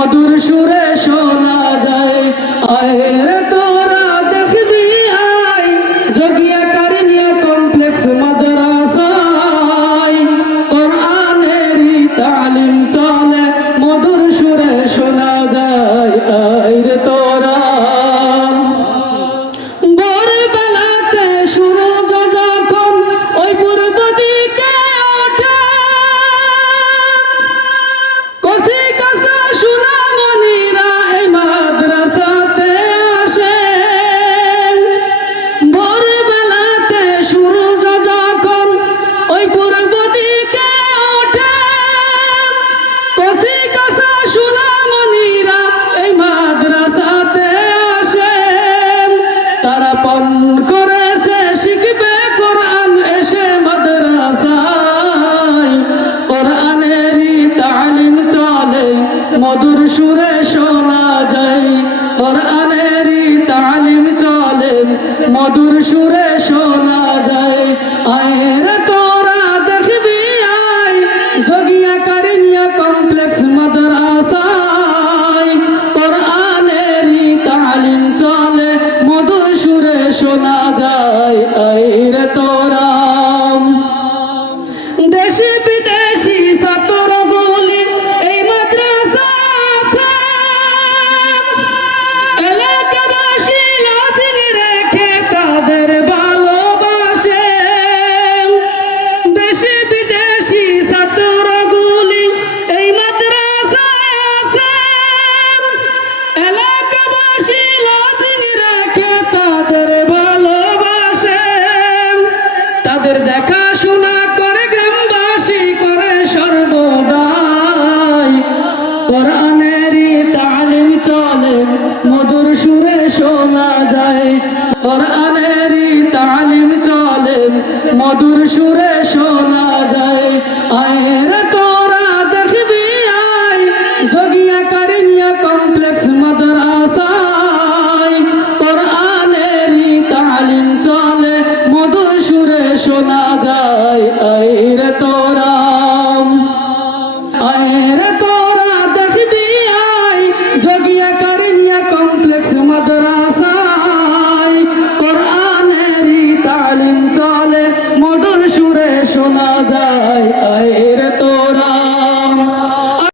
মধুর সুরে শোনা যায়। আয় রে তোরা দেখবি আয় জগিয়া কারিমিয়া কমপ্লেক্স মাদ্রাসায় কোরআনেরই তালিম চলে মধুর সুরে শোনা যায়। আয় রে তোরা ভোরবেলাতে সূর্য যখন ওই পূর্ব দিকে ওঠে কচি কাঁচা সোনামণিরা এই মাদ্রাসাতে আসে। ভোরবেলাতে সূর্য যখন ওই পূর্ব দিকে ওঠে কচি কাঁচা সোনামণিরা এই মাদ্রাসাতে আসে। তারা পণ করেছে শিখবে কোরআন এসে মাদ্রাসায় কোরআনেরই তালিম চলে মধুর সুরে শোনা যায়। কোরআনেরই তালিম চলে মধুর সুরে শোনা যায়। আয় রে তোরা দেখবি আয় জগিয়া কারিমিয়া কমপ্লেক্স মাদ্রাসায় কোরআনেরই তালিম চলে মধুর সুরে শোনা যায়। আয় রে তোরা দেশি বিদেশি ছাত্রগুলি এই মাদ্রাসা আছে। এলাকাবাসী লজিং রেখে তাদের ভালোবাসে। দেশি বিদেশি ছাত্রগুলি এই মাদ্রাসা আছে। এলাকাবাসী লজিং রেখে তাদের ভালোবাসে। তাদের দেখাশোনা করে গ্রামবাসী করে সর্বদাই কোরআনেরই তালিম চলে মধুর সুরে শোনা যায়। কোরআনেরই তালিম চলে মধুর সুরে শোনা যায়। আয় রে তোরা দেখবি আয় জগিয়া কারিমিয়া কমপ্লেক্স মাদ্রাসায় কোরআনেরই তালিম চলে মধুর সুরে শোনা যায়। আয় রে তোরা দেখবি আয় জগিয়া কারিমিয়া কমপ্লেক্স মাদ্রাসায় কোরআনেরই তালিম চলে মধুর সুরে শোনা যায়। আয় রে